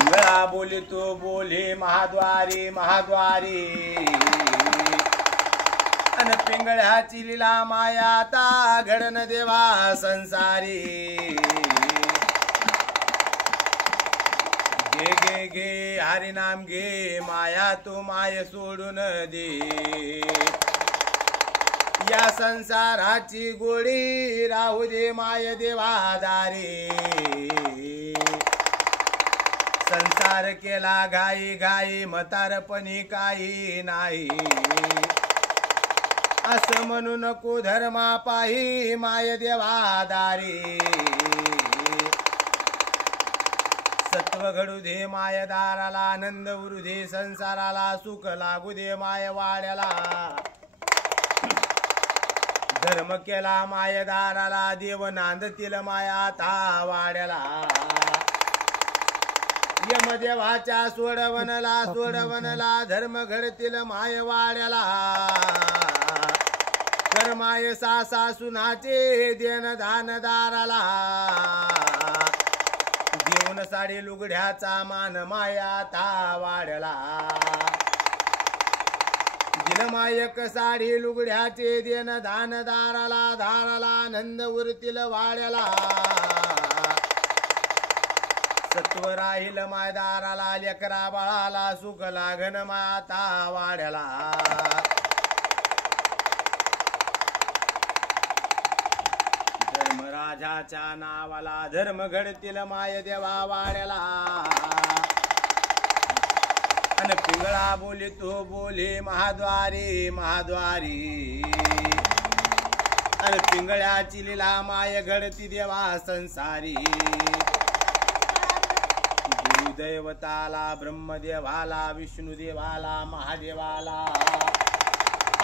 पिंगळा बोलितो बोले महाद्वारी महाद्वारी अन पिंगळ्याची लीला माया आता घडन देवा संसारी घे घे घे हरी नाम घे माया तू माय सोडून दे या संसाराची गोडी राहू दे माय देवादारी संसार केला घाई घाई म्हातारपणी काही नाही असं म्हणू नको धर्मा पाही माय देवादारी सत्व घडू दे माय दाराला आनंद उरू दे संसाराला सुख लागू दे माय वाड्याला धर्म केला माय दाराला देव नांदतील माया आता वाड्याला यमदेवाच्या सोडवनला धर्म घडतील माय वाड्याला कर्माय सासा सुनाचे देन दानदाराला देऊन साडी लुगड्याचा मान माया आता वाड्याला दिनमायक साडी लुगड्याचे देन दानदाराला दाराला आनंद उरतील वाड्याला सत्व राहील मायदाराला लेकरा बाळाला सुख लागन माता वाड्याला धर्मराजाच्या नावाला धर्म घडतील माय देवा वाड्याला अन पिंगळा बोलितो बोले महाद्वारी महाद्वारी अन पिंगळ्याची लीला माय घडती देवा संसारी दैवताला ब्रह्मदेवाला विष्णुदेवाला महादेवाला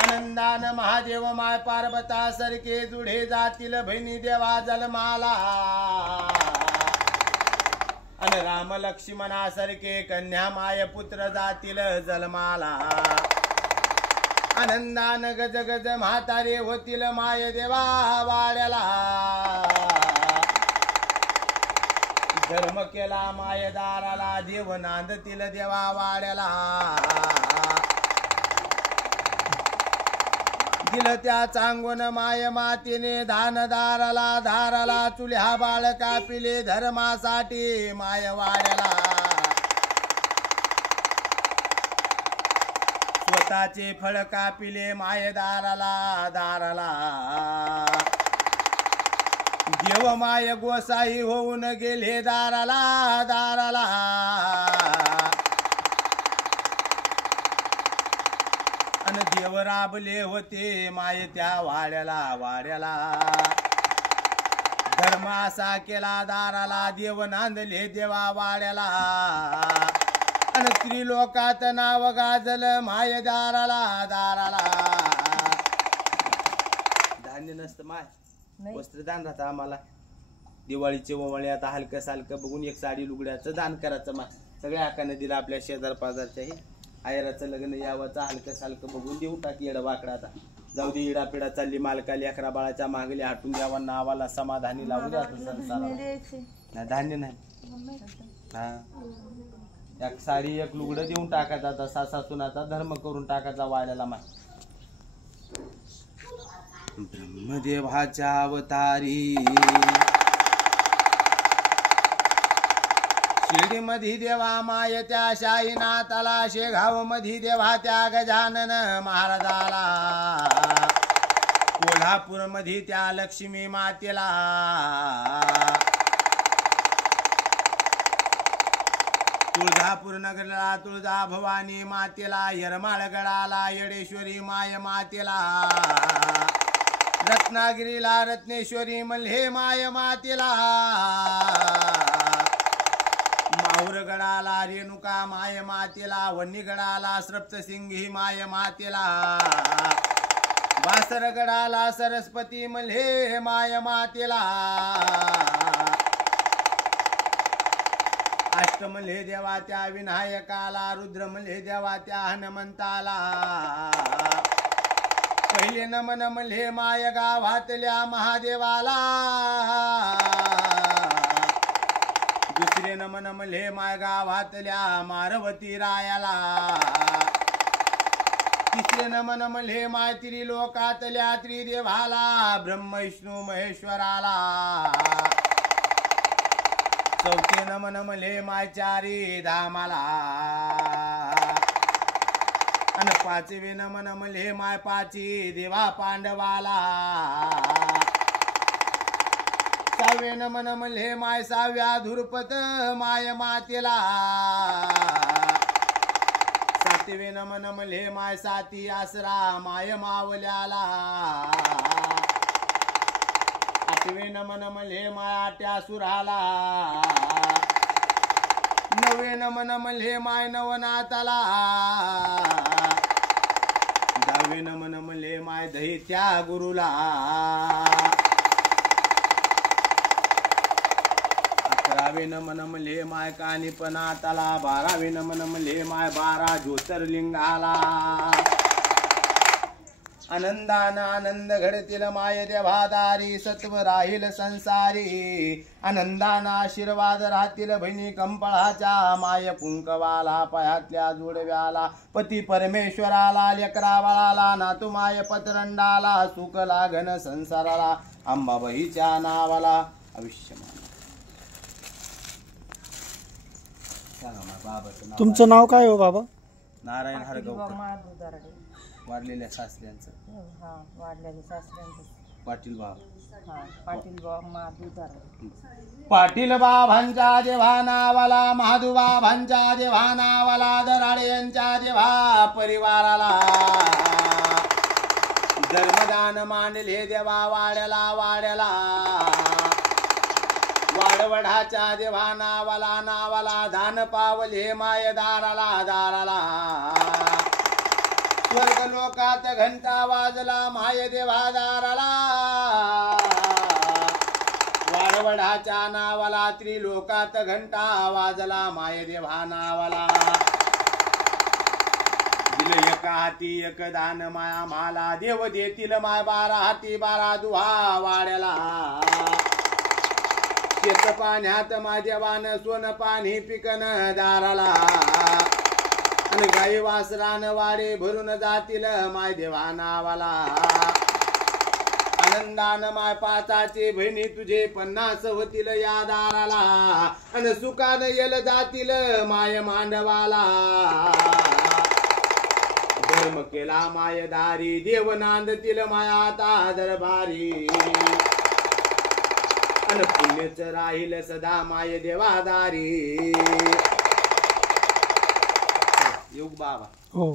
आनंदान महादेव माय पार्वता सारखे जुडे जातील बहिणी देवा जन्माला अन राम लक्ष्मणा सारखे कन्या माय पुत्र जातील जन्माला आनंदान गज गज म्हातारे होतील माय देवा वाड्याला धर्म केला माय दाराला देव नांदतील देवा वाड्याला दिल त्या चांगून माय मातीने दानदाराला धाराला चुल्या बाळका पिले धर्मासाठी माय वाड्याला स्वतःचे फळ कापिले माय दाराला दाराला देव माय गोसाई होऊन गेले दाराला दाराला अन देव राबले होते माय त्या वाड्याला वाड्याला धर्म असा केला दाराला देव नांदले देवा वाड्याला अन त्रिलोकात नाव गाजल माय दाराला दाराला धान्य नसतं माय वस्त्रदान राहतं आम्हाला दिवाळीचे ओवाळे आता हलकं सालकं बघून एक साडी लुगड्याचं दान करायचं मा सगळ्या आकाने दिलं आपल्या शेजार पाजारच्याही आयराचं लग्न यावाचं हलकं सालकं बघून देऊ टाकी येडं वाकडा आता जाऊ दे इडा पिडा चालली मालकाली अकरा बाळाच्या मागली हटून द्यावा नावाला समाधानी लावू द्या संसाराला धान्य नाही हा एक साडी एक लुगडं देऊन टाकायचा आता सासा सुनाचा धर्म करून टाकायचा वाड्याला मा ब्रह्मदेवाच्या अवतारी शिर्डी मधी देवा माय त्या शाहीनाथाला शेगाव मधी देवा त्या गजानन महाराजाला कोल्हापूर मधी त्या लक्ष्मी मातेला तुळजापूर नगरला तुळजा भवानी मातेला यरमाळगडाला येडेश्वरी माय मातेला रत्नागिरीला रत्नेश्वरी मल्हे माय मातेला माहुरगडाला रेणुका माय मातेला वन्नीगडाला सप्तसिंगी माय मातेला वासरगडाला सरस्वती मल्हे माय मातेला अष्टमल्हे देवा त्या विनायकाला रुद्रमल्हे देवा त्या हनुमंताला पहिले नमन मल्हे माय गावातल्या महादेवाला दुसरे नमन मले माय गावातल्या मारवती रायाला. तिसरे नमन मले माय त्रिलोकातल्या त्रिदेवाला ब्रह्म विष्णू महेश्वराला. चौथे नमन मले माय चारी धामाला. आणि पाचवे नमन मले माय पाची देवा पांडवाला. सहावे नमन मले माय सहाव्या धुरपत माय मातेला. सातवे नमन मले माय साती आसरा माय मावल्याला. आठवे नमन मले माय आट्या सुराला. नववे नमन मले माय नवनाथाला. दहावे नमन मले माय दैत्या गुरुला. अकरावे नमन मले माय कानिपनाथाला. बारावे नमन मले माय 12 ज्योतिर्लिंगाला. आनंदान आनंद घडतील माय देवादारी सत्व राहील संसारी. आनंदान आशीर्वाद राहतील बहिणी कंपळाच्या माय कुंकवाला. पायातल्या जोडव्याला पती परमेश्वराला. लेकरावाला नातू माय पतरंडाला. सुख लागन संसाराला अंबाबाईच्या नावाला. आयुष्यमान. तुमचं नाव काय हो बाबा? नारायण हरगावकर. वाढलेल्या सासऱ्यांचं. पाटील पाटील बाबांच्या देवा नावाला. महादू बाबांच्या देवा नावाला. दराडे यांच्या देवा परिवाराला. धर्मदान मांडले देवा वाड्याला वाड्याला. वाडवडाच्या देवा नावाला नावाला. दान पावले माय दाराला दाराला. स्वर्ग लोकात घंटा वाजला माय देवा दाराला. वाडवडाच्या नावाला त्रिलोकात घंटा वाजला माय देवा नावाला. दिल एका हाती एक दान माया माला. देव देतील माय 12 हाती 12 दुहा वाड्याला. शेत पाण्यात माझ्यावान सोन पाणी पिकन दाराला. आणि गाई वासरान वाडे भरून जातील माय देवा नावाला. आनंदान माय पाचाचे बहिणी तुझे 50 होतील या दाराला. आणि सुखान येल जातील माय मांडवाला. धर्म केला माय दारी देव नांदतील माया आता दरबारी. अन पुण्यच राहील सदा माय देवादारी. योग बाबा. हो.